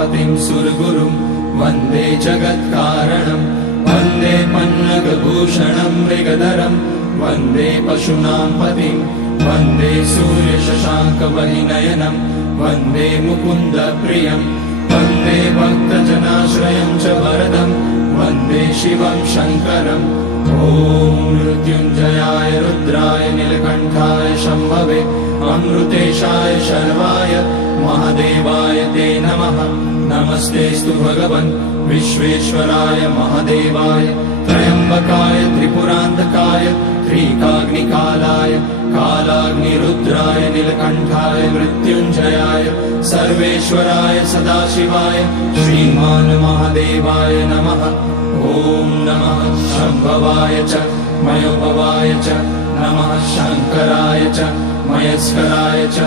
उमापतिं सुरगुरुं वन्दे जगत्कारणं वन्दे पन्नगभूषणं मृगधरं वन्दे पशूनां पतिं वन्दे सूर्यशशाङ्कवहिनयनं वन्दे मुकुन्दप्रियं वन्दे भक्तजनाश्रयं च वरदं वन्दे शिवं शङ्करम् ॐ मृत्युञ्जयाय रुद्राय नीलकण्ठाय शम्भवे अमृतेशाय शर्वाय महादेवाय ते नमः। नमस्तेऽस्तु भगवन् विश्वेश्वराय महादेवाय त्र्यम्बकाय त्रिपुरान्तकाय त्रिकाग्निकालाय कालाग्निरुद्राय नीलकण्ठाय मृत्युञ्जयाय सर्वेश्वराय सदाशिवाय श्रीमान् महादेवाय नमः। ॐ नमः शम्भवाय च मयोभवाय च नमः शङ्कराय च मयस्कराय च